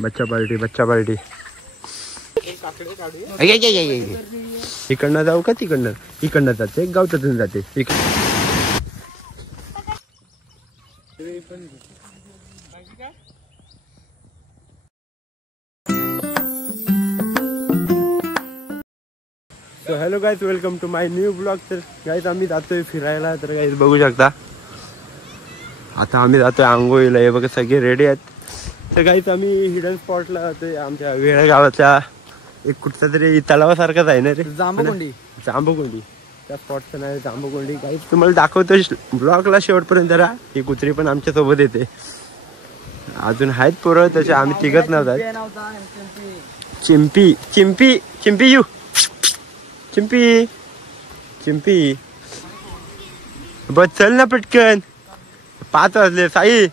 बच्चा पार्टी इकडनं जाऊ का इकडनं जाते गावतातून जाते so hello guys, welcome to my new blog. तर गाईज आम्ही जातोय फिरायला. तर गाईज बघू शकता आता आम्ही जातोय आंघोळीला. हे बघा सगळे रेडी आहेत. तर गाईज आम्ही हिडन स्पॉटला जातोय. आमच्या वेळा गावाच्या एक कुठचा तरी तलावासारखाच आहे ना रे, जांभूकुंडी. त्या स्पॉटचं नाव जांभूकुंडी. गाईज तुम्हाला दाखवतो ब्लॉगला शेवटपर्यंत जरा. ही कुत्री पण आमच्या सोबत येते. अजून आहेत पोरं तसे, आम्ही तिघच नव्हतात. चिंपी चिंपी चिंपी यू चिंपी बस चल ना पटकन. 5 वाजले. साई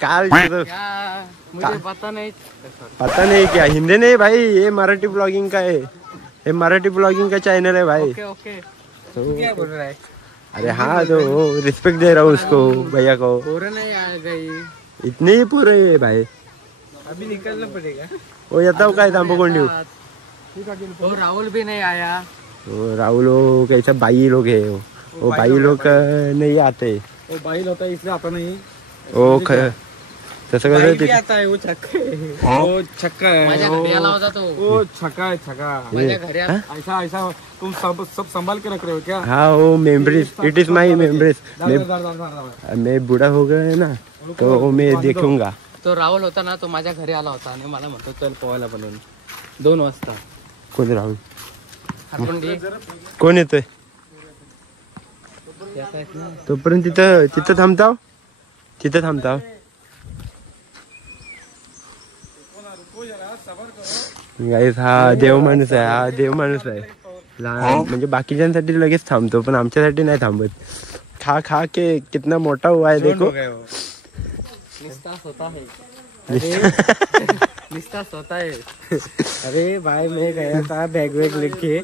काल मुझे पता नहीं क्या हिंदी नहीं भाई, ये मराठी ब्लॉगिंग का है. ये मराठी ब्लॉगिंग का चैनल है भाई. ओके क्या बोल रहा है? अरे हाँ तो रिस्पेक्ट दे रहा हूँ उसको, भैया को. नहीं आ गई इतने ही पूरे है भाई. अभी निकलना पड़ेगा. वो येता काय जांभूकुंडी. और राहुल भी नहीं आया. वो राहुल हो कैसा बाई लोग है. वो बाई लोग नहीं आते. वो बाईल होता है इसलिए आता नहीं. ओ तसं कसं आता है. वो छक्का है. वो छक्का है. ऐसा ऐसा तुम सब संभाल के रख रहे हो क्या? हाँ वो memories, it is my memories. मैं बूढ़ा हो गया ना तो मैं देखूंगा. तो राहुल होता ना तो माझ्या घरी आला होता आणि मला म्हणतो चल पोहायला बनवून 2 वाजता. कोण राहुल? कोण येतोय तोपर्यंत? तिथं थांबताव. गाईस हा देव माणूस आहे. लहान म्हणजे बाकीच्यांसाठी लगेच थांबतो, पण आमच्यासाठी नाही थांबत. खा के कितना मोठा हुआ है देखो. निस्तास होता है. अरे भाई मैं गया था बैग लेके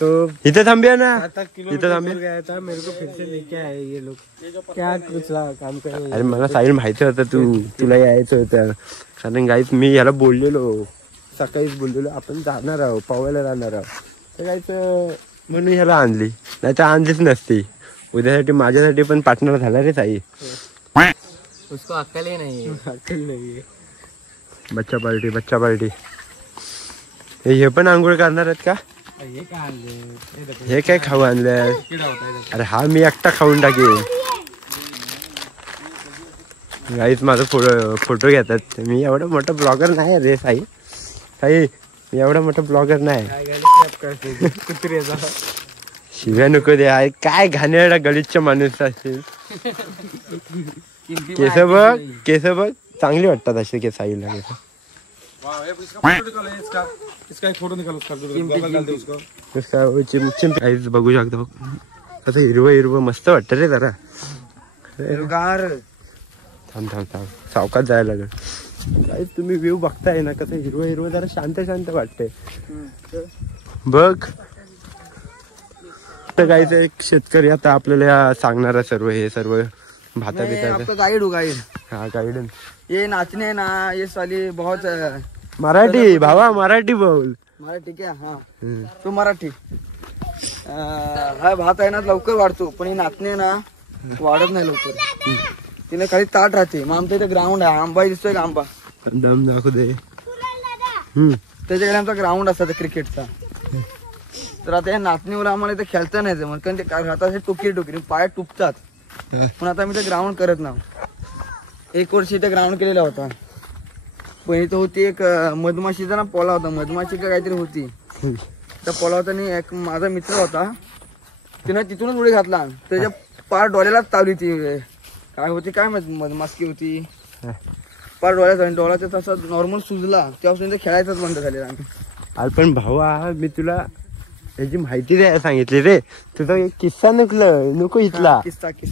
तो इथे थांबिया ना. इथं थांबिया गया था. मेरे को फिर से लेके आए ये लोग. क्या कुछ काम करे. अरे मला साईड माहिती होतं तुला यायचं होतं. कारण गाईस मी ह्याला बोललेलो, सकाळीच बोललेलो आपण जाणार आहोत पोहायला जाणार आहोत. तर गाईस म्हणून ह्याला आणली, नाही तर आणलीच नसती. उद्यासाठी माझ्यासाठी पण पार्टनर झाला रे साई. उसको अक्कल ही नहीं है. बच्चा पार्टी. हे पण आंघोळ करणार आहेत का? हे काय खाऊ आणलंय? अरे हा मी एकटा खाऊन टाकेन. गाईच माझा फोटो घेतात. मी एवढा मोठा ब्लॉगर नाही रे साई. मी एवढा मोठा ब्लॉगर नाही. शिव्या नको दे. काय घाणेरडा गलिच्छ माणूस असेल. केस बघ चांगली वाटतात असे केस आईला. बघू शकतो कसं हिरवं मस्त वाटत रे जरा. थांब सावकाश जायला लागेल. काय तुम्ही व्ह्यू बघताय ना, कसं हिरवं जरा शांत वाटतंय. बघ गाईच एक शेतकरी आता आपल्याला सांगणारा सर्व भाता बिता. गाइड हाँ गाइड. ये नाचने ना ये साली बहुत मराठी भावा, मराठी बोल. मराठी क्या? हाँ तो मराठी. हा भात आहे ना लवकर वाढतो, पण हे नाचणे ना वाढत नाही लवकर. तिने खाली ताट राहते. मग आमच्या इथे ग्राउंड आहे. आंबा दिसतोय का? आंबा दम दाखव दे. त्याच्याकडे आमचा ग्राउंड असतात क्रिकेटचा. तर आता या नाचणीवर आम्हाला इथे खेळता नाही जमत, कारण ते हाताचे टुकरी पाय टुकतात. पण आता आम्ही ते ग्राउंड करत ना. 1 वर्ष इथे ग्राउंड केलेला होता. पण इथं होती एक मधमाशीचा ना पोला होता. मधमाशी का काहीतरी होती. त्या पोला होता आणि एक माझा मित्र होता, तिने तिथूनच उडी घातला. त्याच्या पार डोळ्यालाच तावली ती. काय होती काय मधमाशी होती. पार डोळ्याचा तसा नॉर्मल सुजला. तेव्हापासून खेळायचंच बंद झालेला. अरे पण भावा मी तुला याची माहिती द्यायला सांगितली रे. तुझा एक किस्सा नको इथला.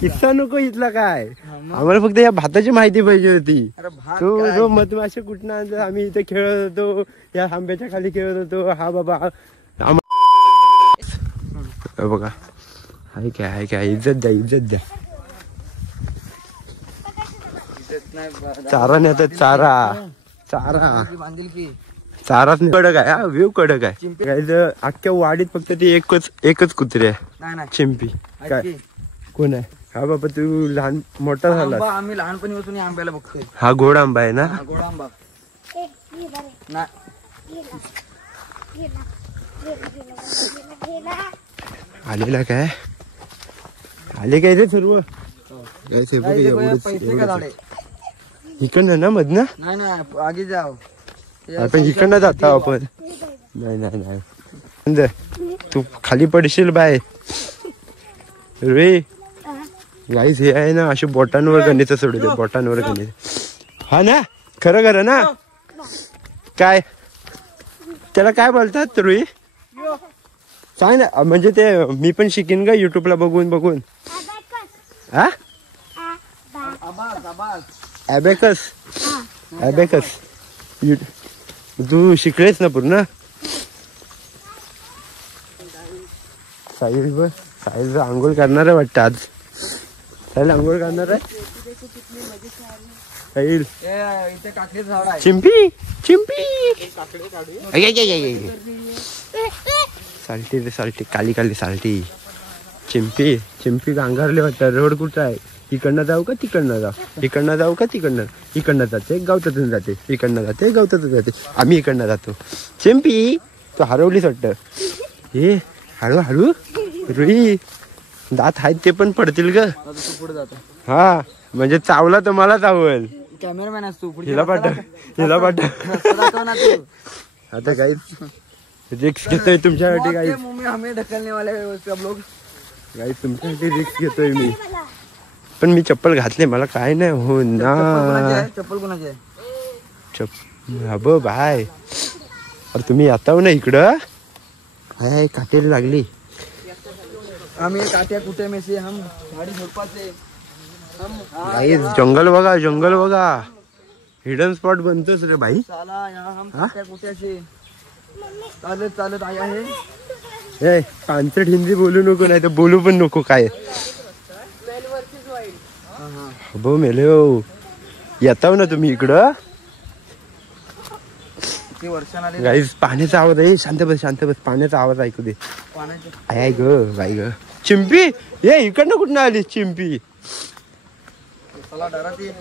किस्सा नको इथला. काय आम्हाला फक्त या भाताची माहिती पाहिजे होती. तो मधमाशी कुठं आणलं. आम्ही इथे खेळत होतो, या आंब्याच्या खाली खेळत होतो. हा बाबा बघा हाय काय इज्जत द्या. चारा नेतात चारा. चारा बांधील की चाराच कडक आहे हा, व्ह्यू कडक आहे. चिंपी. गाईज अख्ख्या वाडीत फक्त ती एकच कुत्री आहे, नाही नाही चिंपी. आहेत काय की. कोण आहे हा बाबा? तू लहान मोठा झाला. आंबा आम्ही लहानपणी बसून या आंब्याला बघतोय. हा गोड आंबा आहे ना. हा, गोड आंबा नाही. आलेला काय आले काय ते सर्व काय ते बघ, काय ते एवढंच- पैसे का झाडे? इकडनं ना मधनं नाही नाही आगे जाव. आपण इकडनं जातो आपण. नाही नाही नाही अंदर. तू खाली पडशील बाय रे. गाईज हे आहे ना अशी बोटांवर गणित सोडू दे, बोटांवर गणित. हा ना खरं खरं ना. काय त्याला काय बोलतात रुई? सांग ना. म्हणजे ते मी पण शिकेन का युट्यूबला बघून बघून. हा आबाज आबाज. ॲबॅकस. ॲबॅकस तू शिकलेस ना पूर्ण. साहिल आंघोळ करणार आहे वाटतं आज. साहिल आंघोळ करणार आहे. साहिल इथे काकडीचं झाड आहे. चिंपी चिंपी साल्टी रे साल्टी, काली काली साल्टी. चिंपी चिंपी गांगारले वाटतं. रोड कुठं आहे? इकडनं जाऊ का तिकडनं जाऊ? इकडनं जाऊ का इकडनं जाते गवतातून जाते, इकडनं जाते गवतातून जाते. आम्ही इकडनं जातो. चिंपी तू हरवलीच वाटतं. हे हळू हळू रुई दात आहेत ते पण पडतील ग. आता तू पुढे जातो. हा म्हणजे चावला तर मला चावल. कॅमेरामॅन असतो पुढे. हिला पाठव ना तू. आता काही रिक्स घेतोय तुमच्यासाठी. काही मम्मी हमें ढकलने वाले सब लोग. काही तुमच्यासाठी रिक्स घेतोय मी. पण मी चप्पल घातले, मला काय नाही हो ना. चप्पल कोणाची आहे? अब बाय. अरे तुम्ही येताव ना इकडं. हाय काटेरी लागली. आम्ही काट्या कुठे मेसे हम गाडी झोपाचे. काही जंगल बघा, जंगल बघा. हिडन स्पॉट बनतोच रे भाई. साला यहाँ हम काट्या कुठ्याचे चालत चालत आया है. ए पानसट हिंदी बोलू नको, नाही तर बोलू पण नको. काय हो मेले हो. येताव ना तुम्ही इकडं. किती वर्षांना आले गाईज पाण्याचा आवाज आहे. शांत बस पाण्याचा आवाज ऐकू दे. पाण्याचे. आहे ग बाई ग. चिंपी ये इकडनं कुठनं आली चिंपी? साला डराते.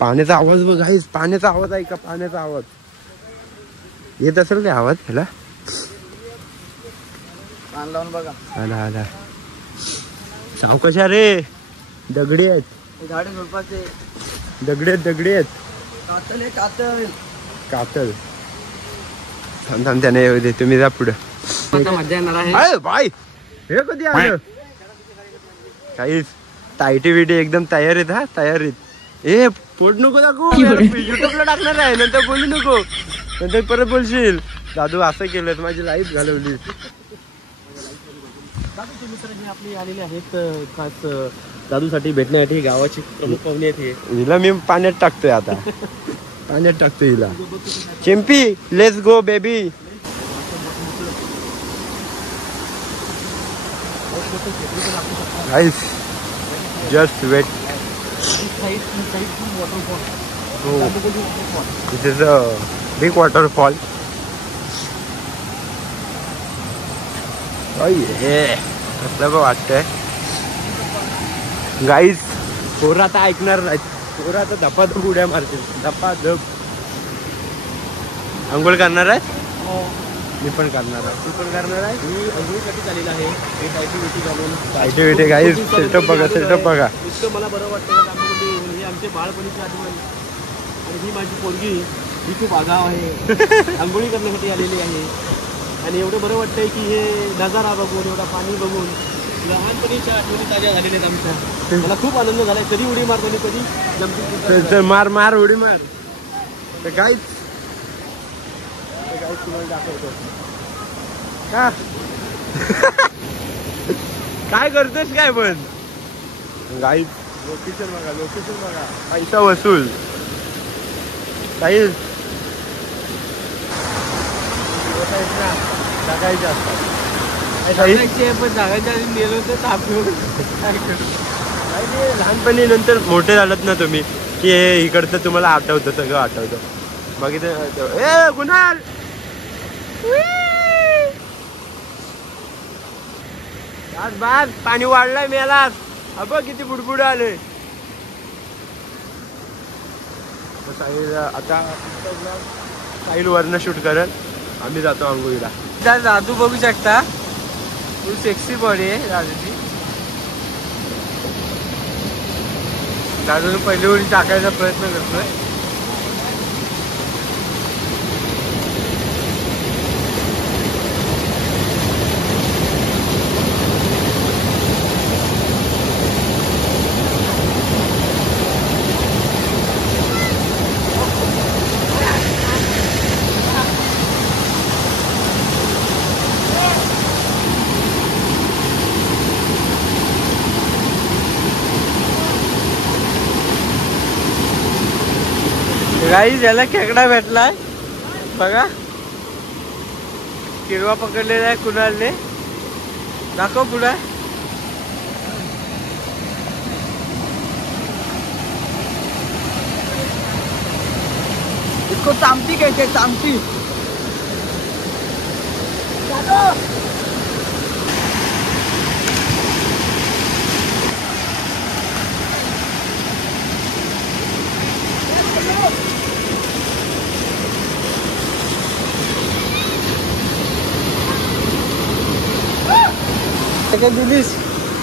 पाण्याचा आवाज बघ गाईज. पाण्याचा आवाज ऐका. पाण्याचा आवाज येत असेल काय आवाज ह्याला? कान लावून बघा. आला सावकाशा रे. दगडी आहेत. गाडी झोपाचे. दगडी आहेत. कातल आहे कातल. कातल. थांब त्याने येऊ दे. तुम्ही जा पुढं. मजा येणार आहे. अरे बाय हे कधी आलं? काहीच टायटी बिटी एकदम तयार आहेत. हा तयार आहेत. ए पोट नको दाखवू. युट्यूबला टाकणार आहे. नंतर बोलू नको. नंतर परत बोलशील दादू असं केलं माझी लाईफ घालवली. आपली आलेली आहेत खास दादूसाठी भेटण्यासाठी. गावाची प्रमुख पाहुणे आहेत. हिला मी पाण्यात टाकतोय आता. पाण्यात टाकतोय हिला. Chimpi let's go baby. Guys just wait. This is a big waterfall. कसलं बघ वाटतंय गाईज. पोरं आता ऐकणार नाहीत. पोरं आता धपाधप उड्या मारतील. धपाधप. अंघोळ करणार आहे. मी पण करणार आहे. तू पण करणार आहे. मी अंघोळीसाठी झालेला आहे. एक ऍक्टिव्हिटी घालून ऍक्टिव्हिटी गाईज. सेटअप बघा. इतकं मला बरं वाटतं. दांडोबंडी हे आमचे बाळपणीची आठवण. आणि ही माझी पोरगी ही खूप आगाव आहे. आंघोळी करण्यासाठी आलेली आहे. आणि एवढं बरं वाटतंय की हे नजारा बघून, एवढा पाणी बघून लहानपणीच्या आठवणी ताज्या झालेल्या आहेत आमच्या. मला खूप आनंद झालाय. कधी उडी मारतो आणि कधी जंपिंग. मार उडी मार. तर गाईज तुम्हाला दाखवतो का. काय करतोस काय पण. गाईज लोकेशन बघा. पैसा वसूल. गाईज टाकायचे असतात. पण जागायच्या आधी नेलो तर ताप. लहानपणी नंतर मोठे झालात ना तुम्ही की हे इकडचं तुम्हाला आठवतं, सगळं आठवतं. बघितलं ए कुणाल आज बाद पाणी वाढलंय मेलास. अब किती बुडबुड आले. साहिल आता साहिल वरनं शूट करल, आम्ही जातो आंघोळीला. त्या दादू बघू शकता, फुल सेक्सी बॉडी आहे दादूची. दादूने पहिली उडी टाकायचा प्रयत्न करतोय. गाईस याला खेकडा भेटलाय बघा, किरवा पकडलेला आहे कुणालने. दाखव पुढे. इसको तामती कहते, तामती.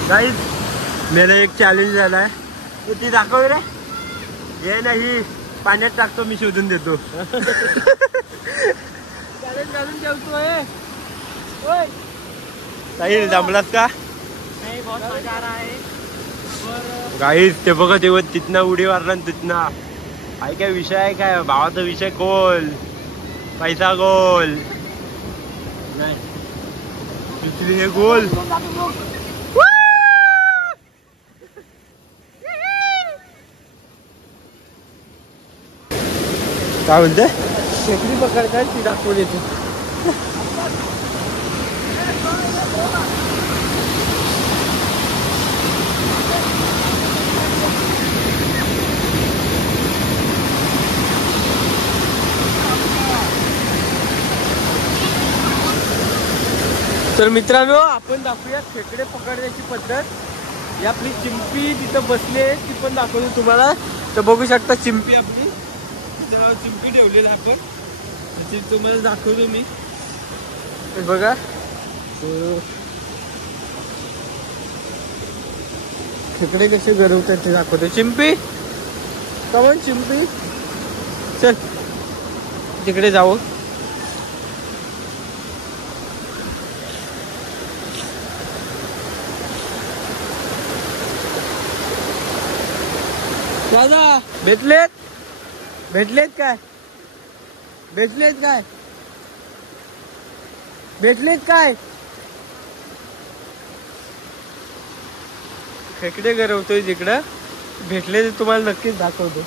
गाईज मेला एक चॅलेंज झालाय, ती दाखव रे. हे नाही पाण्यात टाकतो, मी शोधून देतो. चॅलेंज घालून ठेवतोय. साहिल जमलास का? गाईज ते बघा, तेव्हा तिथनं उडी मारला तिथनं. काय काय विषय आहे काय भावाचा विषय? गोल पैसा गोल नाही, हे गोल. काय म्हणते? खेकडी पकडतात ती दाखवून येते. तर मित्रांनो, आपण दाखवूया खेकडे पकडण्याची पद्धत. ही आपली चिंपी तिथं बसली आहे, ती पण दाखवतो तुम्हाला. तर बघू शकता चिंपी आपली, तिचं नाव चिंपी ठेवलेलं आपण. ती तुम्हाला दाखवतो मी. बघा खेकडे कसे गरवतात ते दाखवतो. चिंपी कमन चिंपी, चल तिकडे जाऊ. दादा भेटलेत, भेटलेत काय? भेटलेत काय? भेटलेत काय? खेकडे गरवतोय जिकडं, भेटले ते तुम्हाला नक्कीच दाखवतो.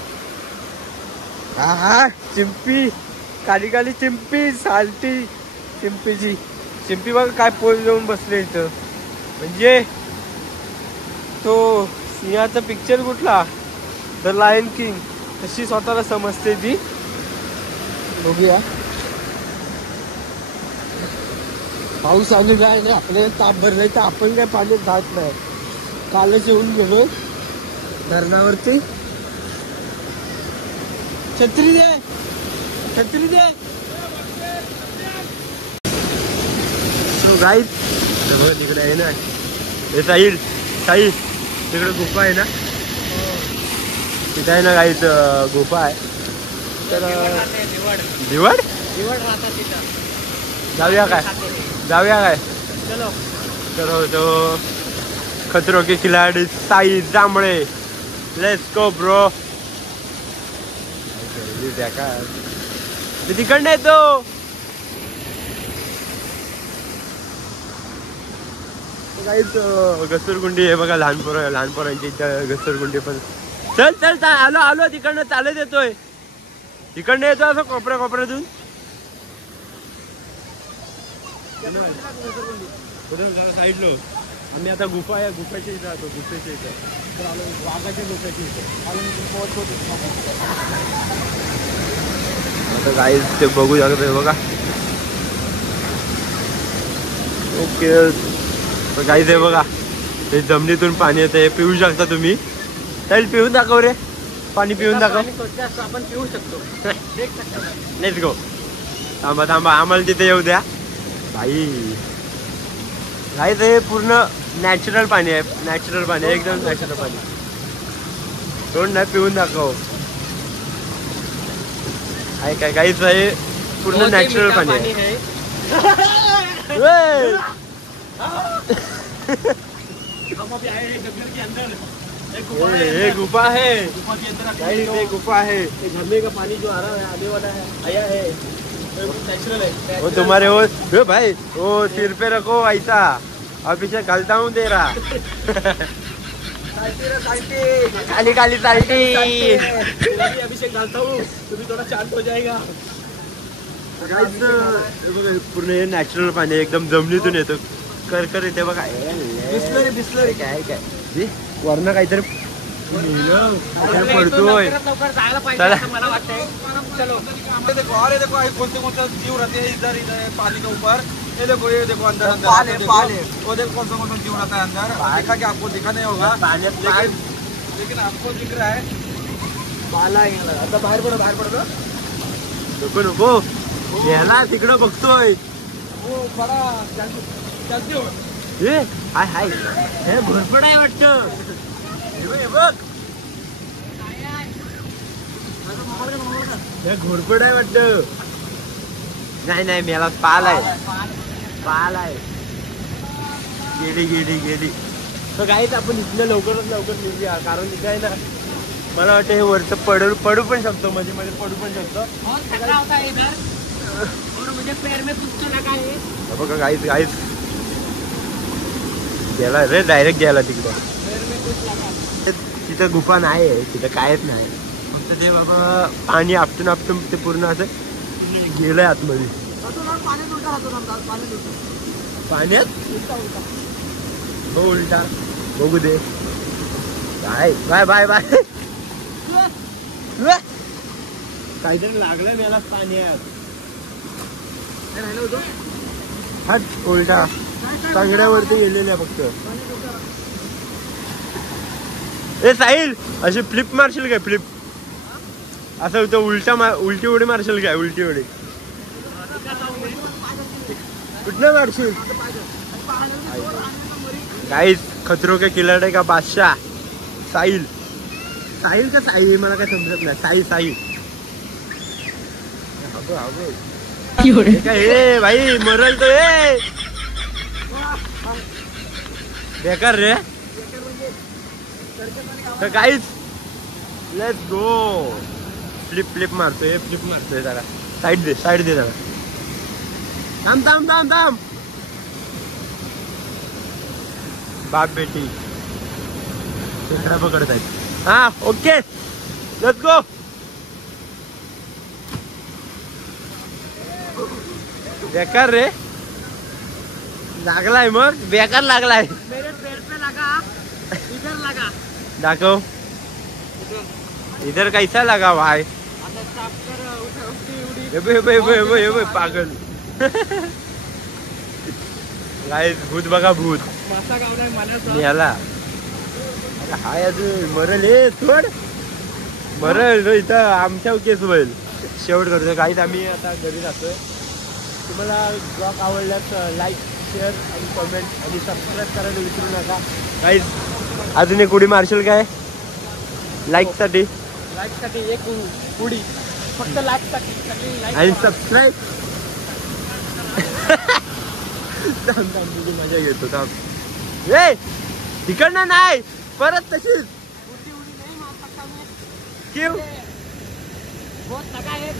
हा हा चिंपी, काली काली चिंपी, सालटी चिंपीची. चिंपी बघा काय पोज देऊन बसले इथं. म्हणजे तो सिंहाचा पिक्चर कुठला, द लायन किंग, तशी स्वतःला समजते ती. बघूया. पाऊस आलेला आहे ना, आपल्याला ताप भरलाय तर आपण काय पाण्यात जात नाही. कालच येऊन गेलोय धरणावरती. छत्री दे, छत्री दे. गाईज तिकडे आहे ना, हे साहिल साहिल तिकडे गुफा आहे ना, तिथे आहे ना गाईज गुफा आहे. तर दिवड जाऊया काय? जाऊया काय? चलो. तर तो खतरो के खिलाडी साई जांभळे, लेट्स गो ब्रो. तिकडनं येतो. काहीच घसरगुंडी आहे बघा, लहान पोरांची इथं घसरगुंडी पण. चल चल आलो आलो, तिकडनं चालत येतोय, तिकडनं येतो असं कोपऱ्या कोपऱ्यातून. साईडलो आम्ही आता गुफाच्या इथं आलो, गुफेच्या इथं तर आलो, वाघाच्या गुफेच्या इथं आता गाईज ते बघू शकतो बघा. ओके गाईज हे बघा, ते जमिनीतून पाणी येतं, हे पिऊ शकता तुम्ही. चालेल पिऊन दाखव रे, पाणी पिऊन दाखव. आपण पिऊ शकतो. Let's go. थांबा आम्हाला तिथे येऊ द्या भाई. गाईज हे पूर्ण नॅचरल पाणी आहे, एकदम नॅचरल पाणी. तोंड नाही, पिऊन दाखव. आहे काय गाईज, हे पूर्ण नॅचरल पाणी आहे. ये गुफा है, ये गुफा है. झरने का पानी जो आ रहा है, आने वाला है, आया है, नेचुरल है. वो तुम्हारे वो भाई वो सिर पे रखो ऐसा, और पीछे गलता हूँ दे रहा. काली काली साल्टी. अभिषेक डालता हूँ, तुम्ही थोड़ा शांत हो जाएगा. पूर्ण हे नॅचरल पाणी एकदम जमिनीतून येतो, कर येते बघा. बिस्लरी काय वरण काहीतरी पडतोय. चला मला वाटतंय चलो. देखो अरे देखो कौन सा जीव रहते हैं इधर पानी के ऊपर. ये देखो अंदर पाल है. वो देखो कौन सा जीव रहता है अंदर. देखा कि आपको दिखा नहीं होगा, लेकिन आपको दिख रहा है पाला. आता बाहेर पडो. नको याला तिकडं बघतोय. वो बड़ा जल्दी हो. हाय हे भरपड आहे वाटतं. बघ हे घोरपड आहे वाटतं. नाही मला पाल आहे. गेली. तर काहीच आपण इथलं लवकरात लवकर निघूया, कारण इथे आहे ना, मला वाटतं हे वरचं पडू पण शकतो, मध्ये पडू पण शकतो. बघा गाईच गेला रे, डायरेक्ट गेला तिकडं. तिथं गुफा नाही आहे, तिथं कायच नाही, फक्त ते बाबा पाणी आपटून ते पूर्ण असं गेलंय आतमध्ये. पाण्यात हो उलटा बघू दे. बाय काहीतरी लागलं मला पाण्यात. हट उलटा तांगड्यावरती गेलेल्या फक्त. ए साहिल, अशी फ्लिप मारशील काय? फ्लिप असं होतं, उलटी उडी मारशील काय? उलटी उडी कुठनं मारशील? गाइस खतरों के खिलाडी का बादशाह साहिल का साहिल मला काय समजत नाही. साहिल ए भाई मरल तो ए बेकार रे. तर गाइस लेट्स गो. फ्लिप मारतोय जरा. साइड दे जरा. थांब. बाप बेटी पकडत आहेत. हा ओके लेट्स गो. बेकार रे लागलाय, मग बेकार लागलाय. मेरे पेट पे लगा, इधर लगा. दाखव इधर कैसा लगा भाई. हे पागल. गाइस भूत बघा, भूत याला हाय अजून मरल. हे सोड मरल इथं आमच्या केस होईल. शेवट करतो गाइस, आम्ही आता घरी जातोय. तुम्हाला ब्लॉग आवडल्यास लाईक, शेअर आणि कमेंट आणि सबस्क्राईब करायला विसरू नका गाइस. अजून एक उडी मारशील काय? लाईक साठी एक उडी फक्त लाईक आणि सबस्क्राईब. तुझी मजा घेतो. थांब ए तिकडनं नाही, परत तशीच. क्यों? बहुत लगा है.